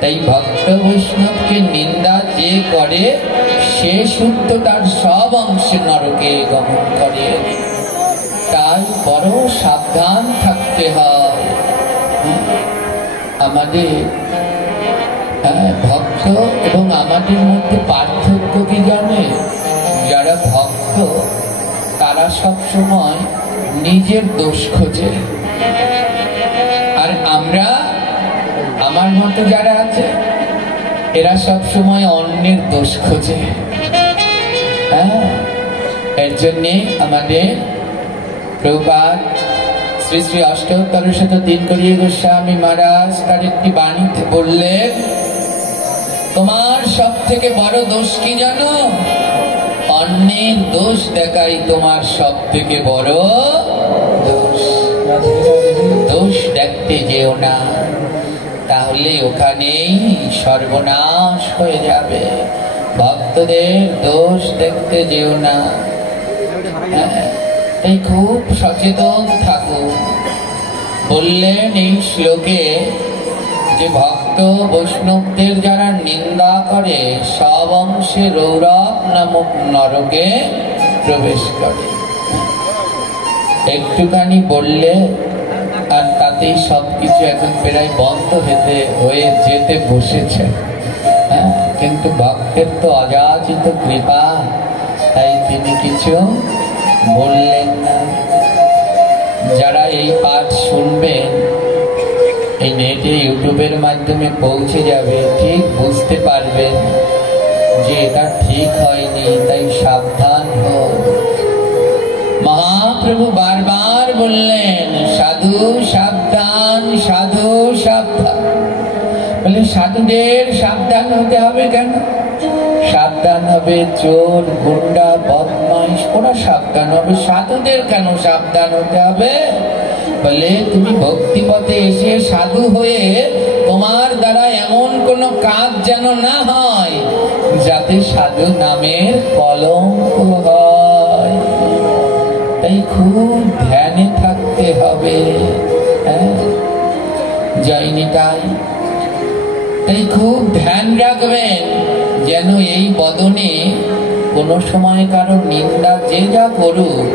তাই ভক্ত বৈষ্ণবকে নিন্দা যে করে সে শুদ্ধ তার সব অংশে নরকে গমন করে। তাই বড় সাবধান থাকতে হয়। আমাদের ভক্ত এবং আমাদের মধ্যে পার্থক্য কি জানে? যারা ভক্ত তারা সব সময় নিজের দোষ খোঁজে, আর আমরা আমার মতো যারা আছে এরা সব সময় অন্যের দোষ খোঁজে। এর জন্যে আমাদের প্রভুপাদ শ্রী শ্রী অষ্টোত্তরশত দিনকরী গোস্বামী মহারাজ তার একটি বাণীতে বললেন, তোমার সব থেকে বড় দোষ কি জানো? অন্যের দোষ দেখাই তোমার সব থেকে বড় দোষ। দোষ দেখতে যেও না, তাহলে ওখানেই সর্বনাশ হয়ে যাবে। ভক্তদের দোষ দেখতে যেও না। তাই খুব সচেতন থাকুন। বললেন এই শ্লোকে যে ভক্ত বৈষ্ণবদের যারা নিন্দা করে সব অংশে রৌরব নামক নরকে প্রবেশ করে। একটুখানি বললে আর তাতেই সবকিছু এখন প্রায় বন্ধ হয়ে যেতে বসেছে। কিন্তু ভক্তের তো অযাচিত কৃপা, তাই তিনি কিছু বললেন না। যারা এই পাঠ শুনবেন, এই নেটে ইউটিউবের মাধ্যমে পৌঁছে যাবে, ঠিক বুঝতে পারবেন যে এটা ঠিক হয়নি, তাই সাবধান হোক। মহাপ্রভু বারবার বললেন সাধু সাবধান, সাধু সাবধান। বলে সাধুদের সাবধান হতে হবে কেন? সাবধান হবে চোর, গুন্ডা, বদমাইশ, ওরা সাবধান হবে। সাধুদের কেন সাবধান হতে হবে? বলে তুমি ভক্তি পথে এসে সাধু হয়ে তোমার দ্বারা এমন কোন কাজ যেন না হয় যাতে সাধু নামের কলঙ্ক হয়। তাই খুব ধ্যানে থাকতে হবে। যাইনি তাই তাই খুব ধ্যান রাখবেন যেন এই বদনে কোনো সময় কারো নিন্দা যে যা করুক,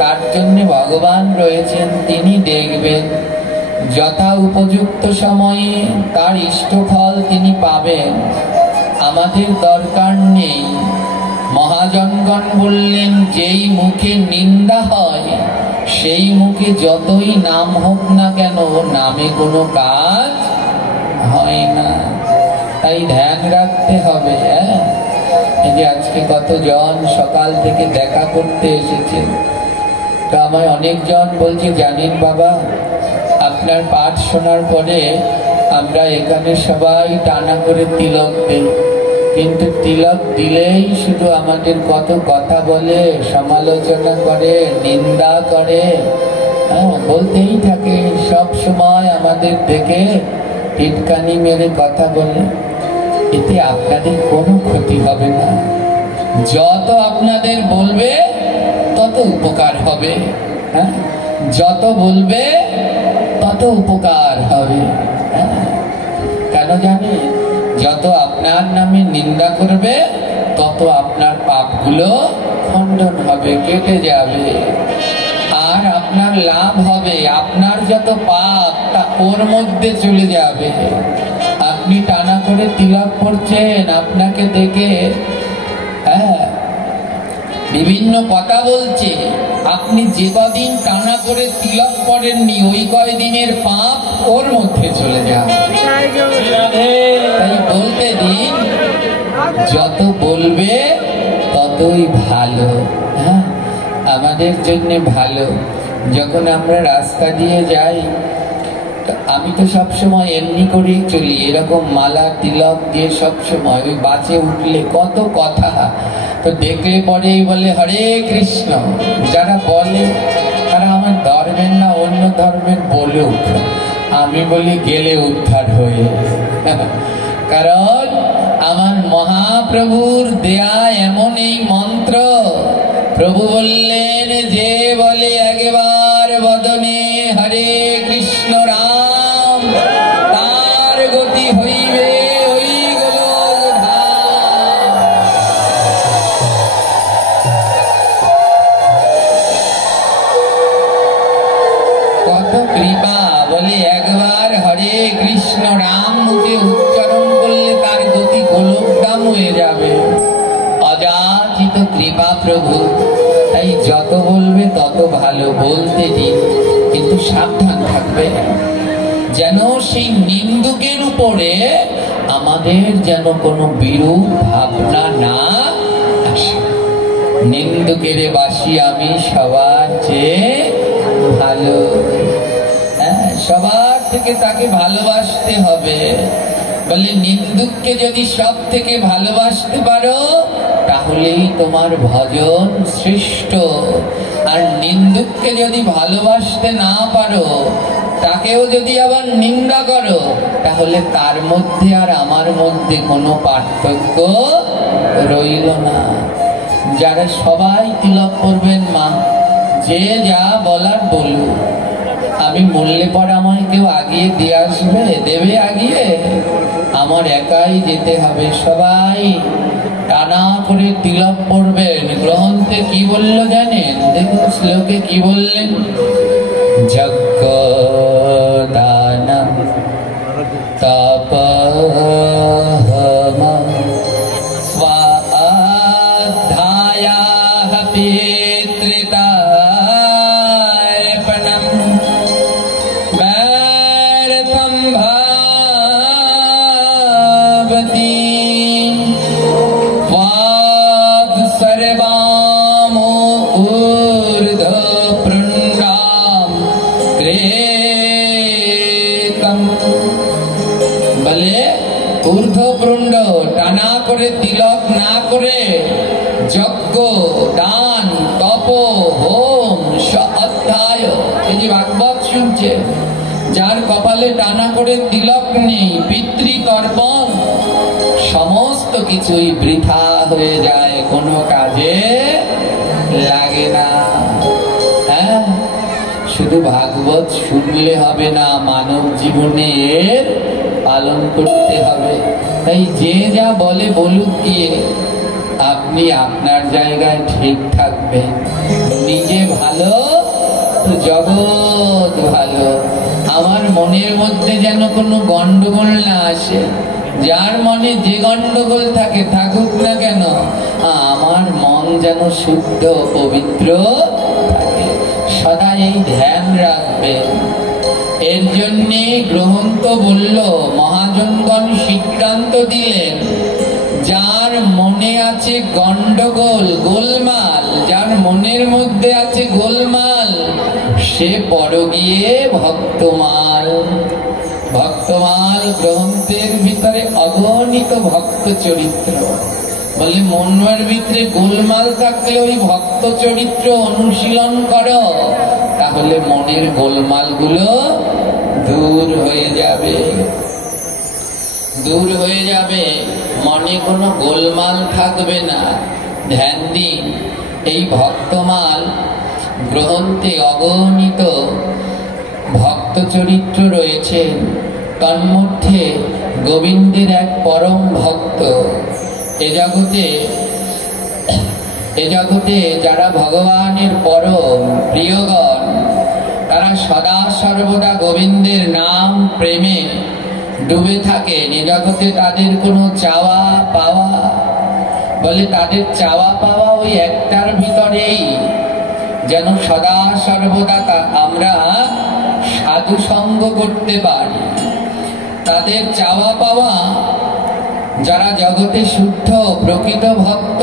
তার জন্য ভগবান রয়েছেন, তিনি দেখবেন। যথা উপযুক্ত সময়ে তার ইষ্টফল তিনি পাবেন। আমাদের দরকার নেই। মহাজনগণ বললেন যেই মুখে নিন্দা হয় সেই মুখে যতই নাম হোক না কেন, নামে কোনো কাজ হয় না। তাই ধ্যান রাখতে হবে। এই যে আজকে কতজন সকাল থেকে দেখা করতে এসেছে, তো আমায় অনেকজন বলছে জানেন বাবা, আপনার পাঠ শোনার পরে আমরা এখানে সবাই টানা করে তিলক দেই, কিন্তু তিলক দিলেই শুধু আমাদের কত কথা বলে, সমালোচনা করে, নিন্দা করে, বলতেই থাকে সব সময় আমাদের দেখে টিটকানি মেরে কথা বলে। এতে আপনাদের কোনো ক্ষতি হবে না। যত আপনাদের বলবে তত উপকার হবে। যত বলবে তত উপকার হবে। কেন জানে? যত আপনার নামে নিন্দা করবে তত আপনার পাপগুলো খণ্ডন হবে, কেটে যাবে, আর আপনার লাভ হবে। আপনার যত পাপ তা ওর মধ্যে চলে যাবে। আপনি টানা করে তিলক করছেন, আপনাকে দেখে বিভিন্ন কথা বলছে, আপনি যে কদিন টানা করে তিলক করেননি ওই কয়দিনের পাপ ওর মধ্যে চলে যাবে। তাই বলতে দিন, যত বলবে ততই ভালো। আমাদের জন্য ভালো। যখন আমরা রাস্তা দিয়ে যাই, আমি তো সবসময় এমনি করেই চলি, এরকম মালা তিলক দিয়ে সবসময়। ওই বাসে উঠলে কত কথা, তো দেখলে পরেই বলে হরে কৃষ্ণ। যারা বলে তারা আমার ধর্মের না অন্য ধর্মের বলুক, আমি বলি গেলে উদ্ধার হয়ে। কারণ আমার মহাপ্রভুর দেয়া এমন এই মন্ত্র। প্রভু বললেন যে বলে একবার বদনে হরে কৃষ্ণ রাম, তার গতি হইবে কৃপা প্রভু, তাই যত বলবে তত ভালো, বলতে দিন, কিন্তু সাবধান থাকবে যেন সেই নিন্দুকের উপরে আমাদের যেন কোনো বিরূপ ভাবনা না আসে। নিন্দুকের বাসি আমি সবার চেয়ে ভালো, হ্যাঁ, সবার থেকে তাকে ভালোবাসতে হবে। বলে নিন্দুককে যদি সব থেকে ভালোবাসতে পারো তাহলেই তোমার ভজন শ্রেষ্ঠ। আর নিন্দুককে যদি ভালোবাসতে না পারো, তাকেও যদি আবার নিন্দা করো, তাহলে তার মধ্যে আর আমার মধ্যে কোনো পার্থক্য রইল না। যারা সবাই তিলক করবেন মা, যে যা বলার বলুক, আমি মরলে পরে আমায় কেউ আগিয়ে দিয়ে আসবে, দেবে আগিয়ে? আমার একাই যেতে হবে। সবাই টানা করে তিলক পড়বেন। গ্রন্থে কি বলল জানেন? দেখুন শ্লোকে কি বললেন, যজ্ঞ দান তপঃ স্বাধ্যায়াঃ পিতৃতার্পণম ব্যর্থম ভাবতি वाग् सर्वामो ऊर्ध्वपुण्ड्रां क्रेकं। বলে ঊর্ধ্বপুণ্ড টানা করে তিলক না করে যজ্ঞ দান তপ হোম অধ্যায়, এই যে ভাগবত শুনছে, যার কপালে টানা করে তিলক নেই, পিতৃতর্পণ, সমস্ত কিছুই বৃথা হয়ে যায়, কোনো কাজে লাগে না। হ্যাঁ, শুধু ভাগবত শুনলে হবে না, মানব জীবনে এর পালন করতে হবে। তাই যে যা বলে বলুক গিয়ে, আপনি আপনার জায়গায় ঠিক থাকবেন। নিজে ভালো তো জগৎ ভালো। আমার মনের মধ্যে যেন কোনো গন্ডগোল না আসে। যার মনে যে গন্ডগোল থাকে থাকুক না কেন, আমার মন যেন শুদ্ধ পবিত্র থাকে, সদা এই ধ্যান রাখবেন। এর জন্যে গ্রন্থ বলল, মহাজনগণ সিদ্ধান্ত দিলেন, যার মনে আছে গন্ডগোল গোলমাল, যার মনের মধ্যে আছে গোলমাল, সে বড় গিয়ে ভক্তমাল। ভক্তমাল গ্রন্থের ভিতরে অগণিত ভক্ত চরিত্র। বলে মনের ভিতরে গোলমাল থাকলে ওই ভক্ত চরিত্র অনুশীলন করো, তাহলে মনের গোলমাল গুলো দূর হয়ে যাবে, দূর হয়ে যাবে, মনে কোনো গোলমাল থাকবে না। ধ্যান দিন, এই ভক্তমাল গ্রন্থে অগণিত ভক্ত চরিত্র রয়েছে। তন্মধ্যে গোবিন্দের এক পরম ভক্ত। এ জগতে যারা ভগবানের পরম প্রিয়গণ, তারা সদা সর্বদা গোবিন্দের নাম প্রেমে ডুবে থাকেন। এ জগতে তাদের কোনো চাওয়া পাওয়া, বলে তাদের চাওয়া পাওয়া ওই একটার ভিতরেই, যেন সদা সর্বদা আমরা সাধু সঙ্গ করতে পারি। তাদের চাওয়া পাওয়া, যারা জগতে শুদ্ধ প্রকৃত ভক্ত,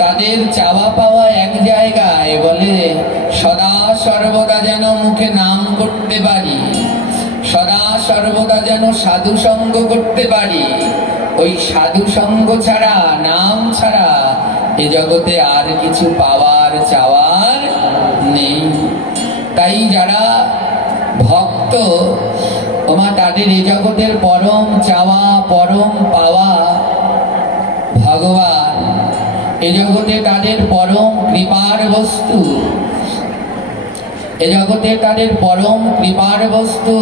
তাদের চাওয়া পাওয়া এক জায়গায়, বলে সদা সর্বদা যেন মুখে নাম করতে পারি, সদা সর্বদা যেন সাধু সঙ্গ করতে পারি। ওই সাধু সঙ্গ ছাড়া, নাম ছাড়া এ জগতে আর কিছু পাওয়ার চাওয়ার নেই। তাই যারা ভক্ত, তাদের এ জগতের পরম চাওয়া পরম পাওয়া ভগবান। এ জগতে তাদের পরম কৃপার বস্তু, এ জগতে তাদের পরম কৃপার বস্তু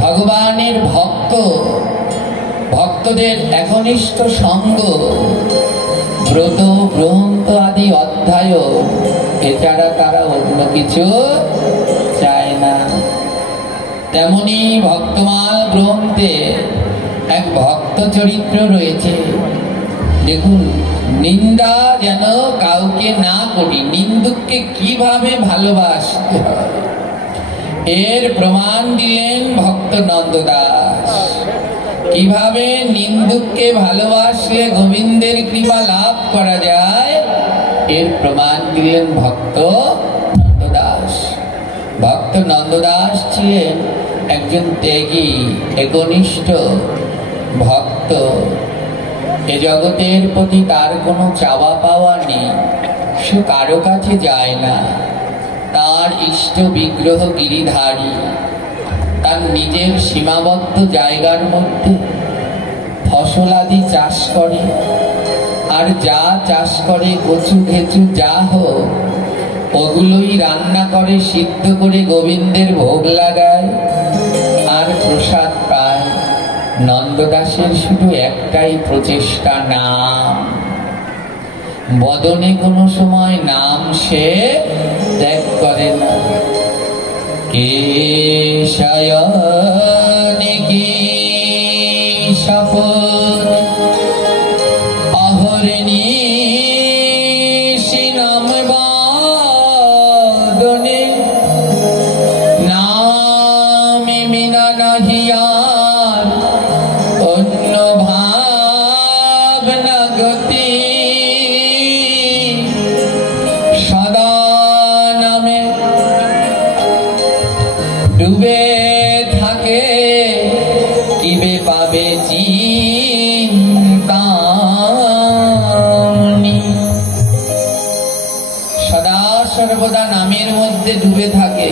ভগবানের ভক্ত, ভক্তদের একনিষ্ঠ সঙ্গ, ব্রত গ্রন্থ আদি অধ্যায়, এছাড়া তারা অন্য কিছু চায় না। তেমনি ভক্তমাল গ্রন্থে এক ভক্ত চরিত্র রয়েছে, দেখুন, নিন্দা যেন কাউকে না করি, নিন্দুককে কিভাবে ভালোবাসতে হয় এর প্রমাণ দিলেন ভক্ত নন্দদাস। কিভাবে নিন্দুককে ভালোবাসলে গোবিন্দের কৃপা লাভ করা যায় এর প্রমাণ দিলেন ভক্ত নন্দদাস। ভক্ত নন্দদাস ছিলেন একজন ত্যাগী, একনিষ্ঠ ভক্ত। এ জগতের প্রতি তার কোনো চাওয়া পাওয়া নেই, সে কারো কাছে যায় না। তার ইষ্ট বিগ্রহ গিরিধারী, তার নিজের সীমাবদ্ধ জায়গার মধ্যে ফসলাদি চাষ করে, আর যা চাষ করে কচু ঘেঁচু যা হোক ওগুলোই রান্না করে, সিদ্ধ করে গোবিন্দের ভোগ লাগায় আর প্রসাদ পায়। নন্দদাসের শুধু একটাই প্রচেষ্টা, নাম। বদনে কোনো সময় নাম সে ত্যাগ করে না। কেশয়নে কেশব অহর্নিশি নাম বদনে, নামে বিনা নাহি আর অন্য ভাবনা গতি। সদা নামে ডুবে থাকে, কিবে পাবে চিন্তামণি। সদা সর্বদা নামের মধ্যে ডুবে থাকে,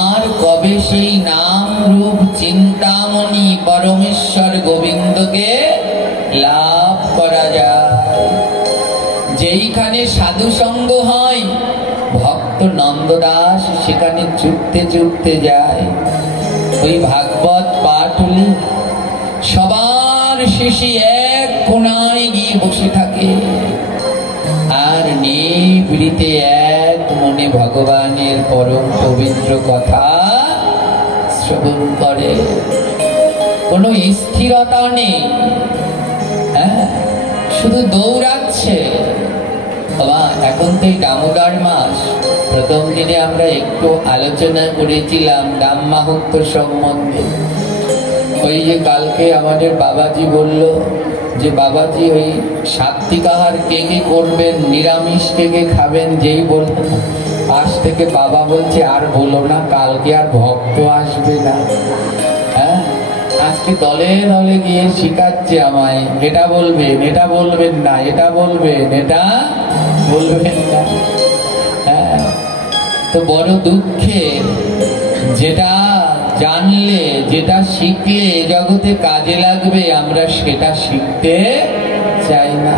আর কবে সেই নাম রূপ চিন্তামণি পরমেশ্বর গোবিন্দকে লাভ করা যায়। যেইখানে সাধু সঙ্গ হয় ভক্ত নন্দদাস সেখানে ছুটতে ছুটতে যায়। ওই ভাগবত পাঠ হলে সবার শেষে এক কোণায় গিয়ে বসে থাকে আর নিভৃতে এক মনে ভগবানের পরম পবিত্র কথা শ্রবণ করে। কোনো স্থিরতা নেই, শুধু দৌড়াচ্ছে। বাবা, এখন তো এই দামোদর মাস, প্রথম দিনে আমরা একটু আলোচনা করেছিলাম দাম মাহাত্ম্য সম্বন্ধে। ওই যে কালকে আমাদের বাবাজি বলল যে বাবাজি ওই সাত্বিক আহার কে কে করবেন, নিরামিষ কে কে খাবেন, যেই বলল আজ থেকে বাবা বলছে আর বলো না, কালকে আর ভক্ত আসবে না। হ্যাঁ, আজকে দলে দলে গিয়ে শিখাচ্ছে আমায়, এটা বলবেন, এটা বলবেন না, এটা বলবেন, এটা বলবেন না। হ্যাঁ, তো বড় দুঃখের, যেটা জানলে, যেটা শিখলে জগতে কাজে লাগবে আমরা সেটা শিখতে চাই না।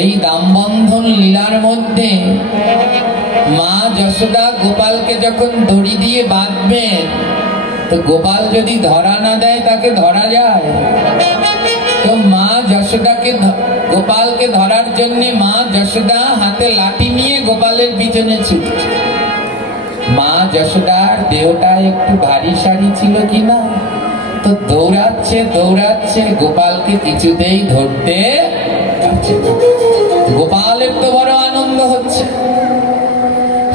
এই দামবন্ধন লীলার মধ্যে মা যশোদা গোপালকে যখন দড়ি দিয়ে বাঁধবেন, তো গোপাল যদি ধরা না দেয় তাকে ধরা যায়? তো মা যশোদাকে, গোপালকে ধরার জন্য মা যশোদা হাতে লাঠি নিয়ে গোপালের পিছনে ছুটছে। মা যশোদার দেহটা একটু ভারী সারি ছিল কিনা, তো দৌড়াচ্ছে দৌড়াচ্ছে, গোপালকে কিছুতেই ধরতে পারছে না। গোপালের তো বড় আনন্দ হচ্ছে,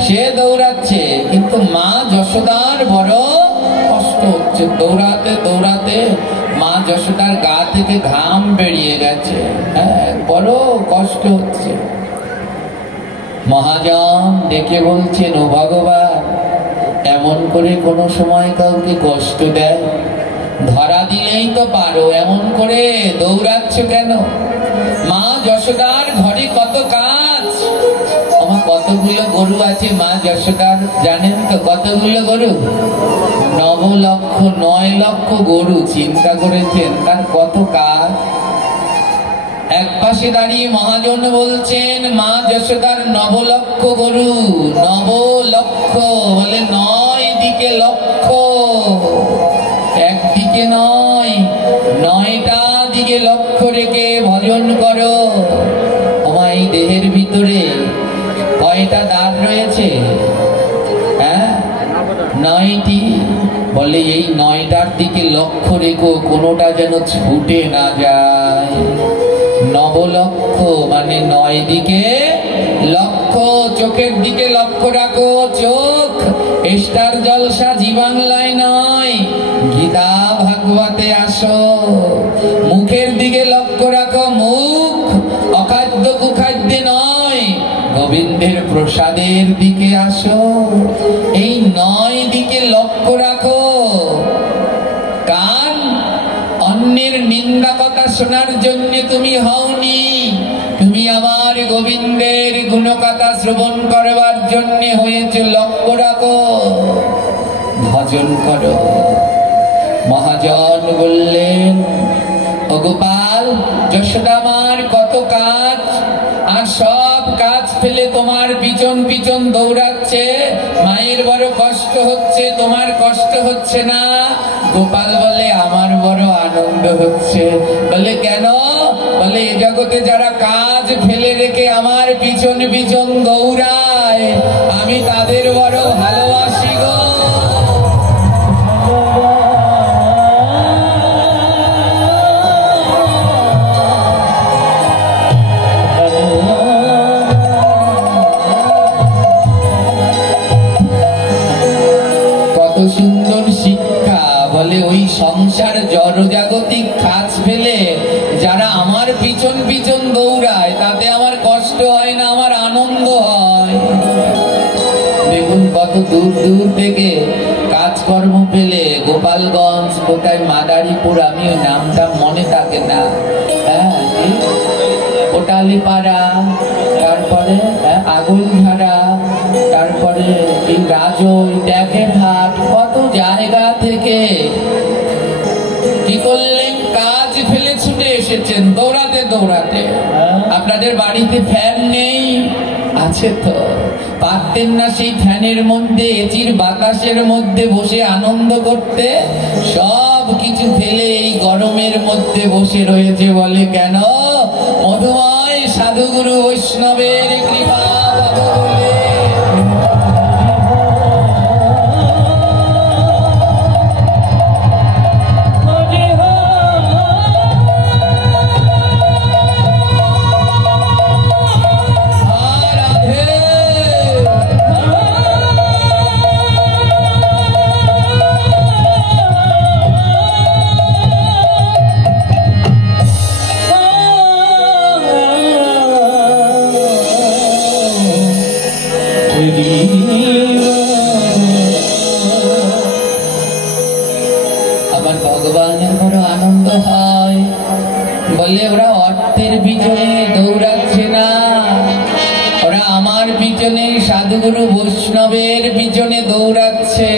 সে দৌড়াচ্ছে, কিন্তু মা যশোদার বড় কষ্ট হচ্ছে। দৌড়াতে দৌড়াতে মা যশোদার গা থেকে ঘাম বেরিয়ে গেছে, বড় কষ্ট হচ্ছে। মহাজন ডেকে বলছেন, ও ভগবান, এমন করে কোনো সময় কাউকে কষ্ট দেয়? ধরা দিলেই তো পারো, এমন করে দৌড়াচ্ছ কেন? মা যশোদার ঘরে কত কাজ। আমার কতগুলো গরু আছে মা যশোদার, জানেন তো কতগুলো গরু? 9 লক্ষ গরু। চিন্তা করেছেন তার কত কাজ। এক পাশে দাঁড়িয়ে মহাজন বলছেন, মা যশোদার 9 লক্ষ গরু। 9 লক্ষ বলে 9 দিকে লক্ষ, একদিকে নয়, 9টা দিকে লক্ষ্য রেখে ভজন করো। আমার এই দেহের ভিতরে কয়টা দাঁত রয়েছে? 9টি। বলে এই 9টার দিকে লক্ষ্য রেখো, কোনোটা যেন ছুটে না যায়। নবলক্ষ মানে 9 দিকে লক্ষ্য। চোখের দিকে লক্ষ্য রাখো। চোখ স্টার জলসা জি বাংলায় নয়, গীতা ভাগবতে আসো। মুখের দিকে লক্ষ্য রাখো। মুখ অখাদ্য কুখাদ্যে নয়, গোবিন্দের প্রসাদের দিকে আসো। এই 9 দিকে লক্ষ্য রাখো। কান অন্যের নিন্দা কথা শোনার জন্য তুমি হওনি, তুমি আমার গোবিন্দের গুণকথা শ্রবণ করবার জন্য হয়েছে। লক্ষ্য রাখো, ভজন করো। মহাজন বললেন, ও গোপাল, যশোদা মার কত কাজ, আর সব কাজ ফেলে তোমার পিছন পিছন দৌড়াচ্ছে। মায়ের বড় কষ্ট হচ্ছে, তোমার কষ্ট হচ্ছে না? গোপাল বলে, আমার বড় আনন্দ হচ্ছে। বলে, কেন? বলে, এ জগতে যারা কাজ ফেলে রেখে আমার পিছন পিছন দৌড়ায়, আমি তাদের বড় ভালোবাসি গো। সুন্দর শিক্ষা। বলে, ওই সংসার জড়জাগতিক কাজ ফেলে যারা আমার পিছন পিছন দৌড়ায়, তাতে আমার কষ্ট হয় না, আমার আনন্দ হয়। দেখুন কত দূর দূর থেকে কাজকর্ম পেলে, গোপালগঞ্জ, কোথায় মাদারীপুর, আমি ওই নামটা মনে থাকে না, হ্যাঁ, কোটালীপাড়া, তারপরে আগুনঝাড়া, তারপরে এই রাজই, ট্যাকের হাট, কত জায়গা থেকে কি করলেন, কাজ ফেলে ছুটে এসেছেন দৌড়াতে দৌড়াতে। আপনাদের বাড়িতে ফ্যান নেই? আছে তো। পারতেন না সেই ফ্যানের মধ্যে, এচির বাতাসের মধ্যে বসে আনন্দ করতে? সব কিছু ফেলে এই গরমের মধ্যে বসে রয়েছে। বলে, কেন? মধুময় সাধুগুরু বৈষ্ণবের কৃপা বলে। আমার ভগবানের বড় আনন্দ হয়। বলে, ওরা অর্থের পিছনে দৌড়াচ্ছে না, ওরা আমার পিছনে সাধুগুরু বৈষ্ণবের পিছনে দৌড়াচ্ছে।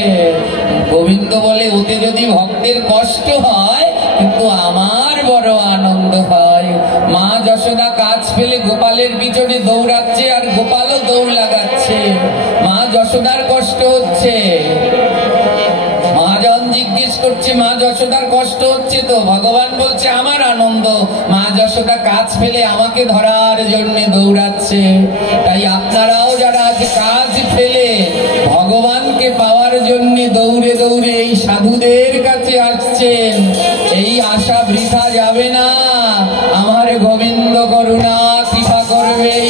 গোবিন্দ বলে, ওতে যদি ভক্তের কষ্ট হয়, কিন্তু আমার বড় আনন্দ হয়। মা যশোদা কাজ ফেলে গোপালের পিছনে দৌড়াচ্ছে, আর গোপালও দৌড় লাগাচ্ছে। মা যশোদার কষ্ট হচ্ছে। মহাজন জিজ্ঞেস করছে, মা যশোদার কষ্ট হচ্ছে তো? ভগবান বলছে, আমার আনন্দ। মা যশোদা কাজ ফেলে আমাকে ধরার জন্য দৌড়াচ্ছে। তাই আপনারাও যারা আজ কাজ ফেলে ভগবানকে পাওয়ার জন্য দৌড়ে দৌড়ে এই সাধুদের কাছে আসছেন, এই আশা বৃথা যাবে না। আমার গোবিন্দ করুণা কৃপা করবেই,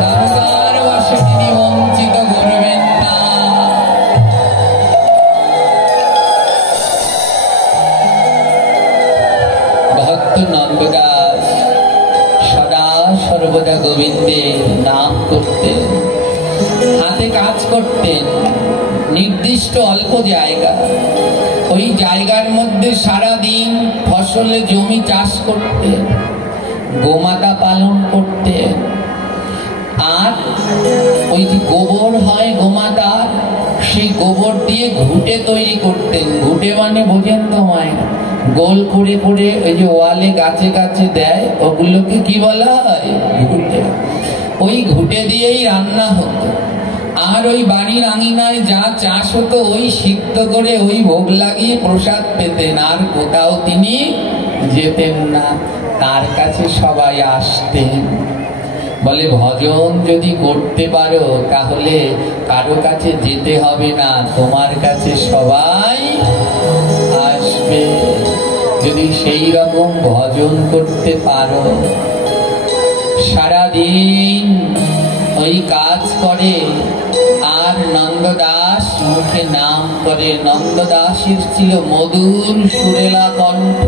দারুদার বসে তিনি বঞ্চিত করবেন না। ভক্ত নন্দদাস সদা সর্বদা গোবিন্দের নাম করতেন, হাতে কাজ করতেন। নির্দিষ্ট অল্প জায়গা, ওই জায়গার মধ্যে সারাদিন ফসলে জমি চাষ করতেন, গোমাতা পালন করতেন। আর ওই যে গোবর হয় গোমাতার, সেই গোবর দিয়ে ঘুঁটে তৈরি করতেন। ঘুঁটে মানে বোঝেন তো মায়, গোল করে করে ওই যে ওয়ালে গাছে গাছে দেয়, ওগুলোকে কি বলা হয়? ঘুঁটে। ওই ঘুঁটে দিয়েই রান্না হতো। আর ওই বাড়ির আঙিনায় যা চাষ হতো, ওই সিদ্ধ করে ওই ভোগ লাগিয়ে প্রসাদ পেতেন। আর কোথাও তিনি যেতেন না, তার কাছে সবাই আসতেন। বলে, ভজন যদি করতে পারো, তাহলে কারো কাছে যেতে হবে না, তোমার কাছে সবাই আসবে। যদি সেই রকম ভজন করতে পারো, সারাদিন ওই কাজ করে আর নন্দদাস মুখে নাম করে। নন্দদাসের ছিল মধুর সুরেলা কণ্ঠ,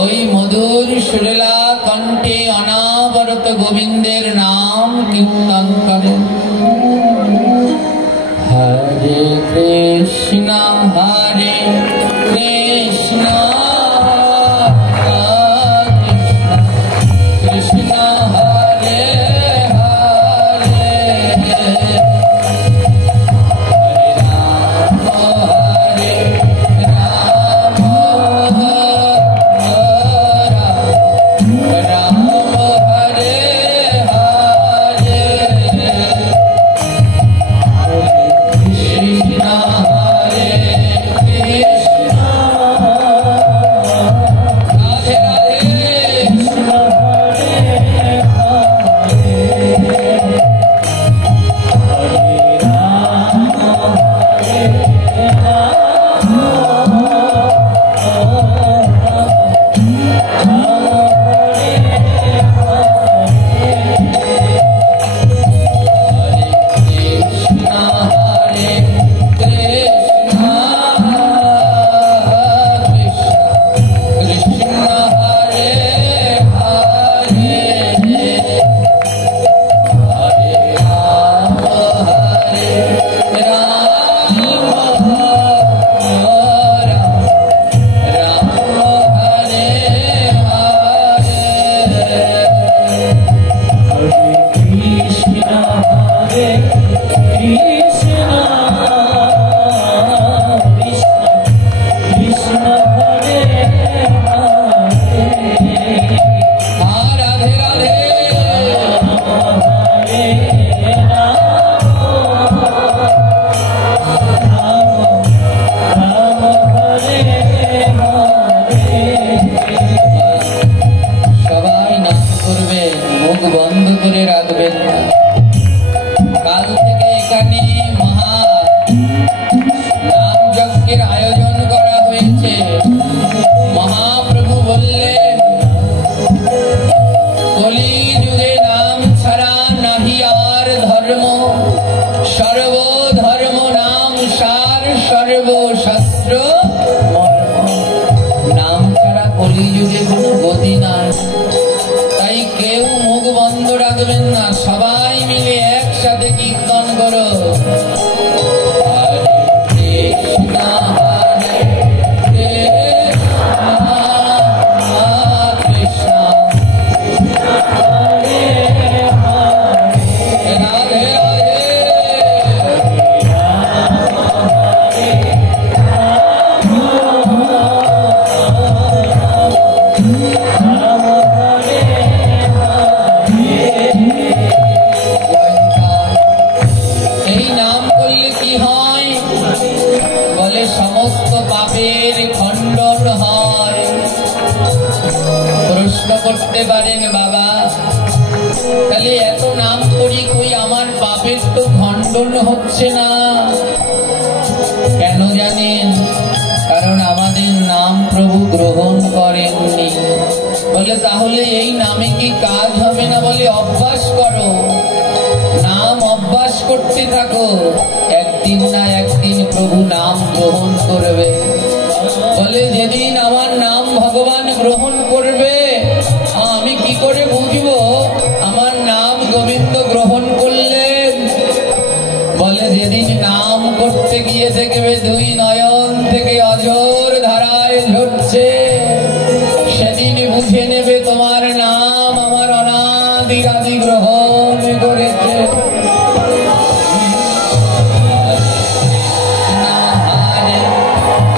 ওই মধুর সুরেলা কণ্ঠে অনাবরত গোবিন্দের নাম কীর্তন করে। হরে কৃষ্ণ হরে কৃষ্ণ কৃষ্ণ হরে হরে, হরে রাম হরে রাম, রাম হরে হরে, কৃষ্ণ হরে কৃষ্ণ, রাধে রাধে, কৃষ্ণ হরে হরে, হরে রাম হরে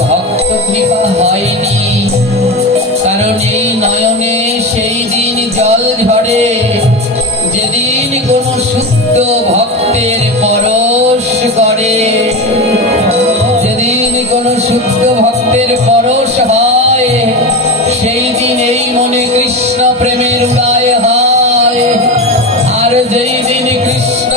ভক্ত কৃপা হয়নি, কারণ এই নয়নে সেই দিন জল ঝরে যেদিন কোন শুদ্ধ ভক্তের পরশ করে, যেদিন কোন শুদ্ধ ভক্তের পরশ হয় সেই দিন এই মনে কৃষ্ণ প্রেমের উদয় হয়। আর যেই দিন কৃষ্ণ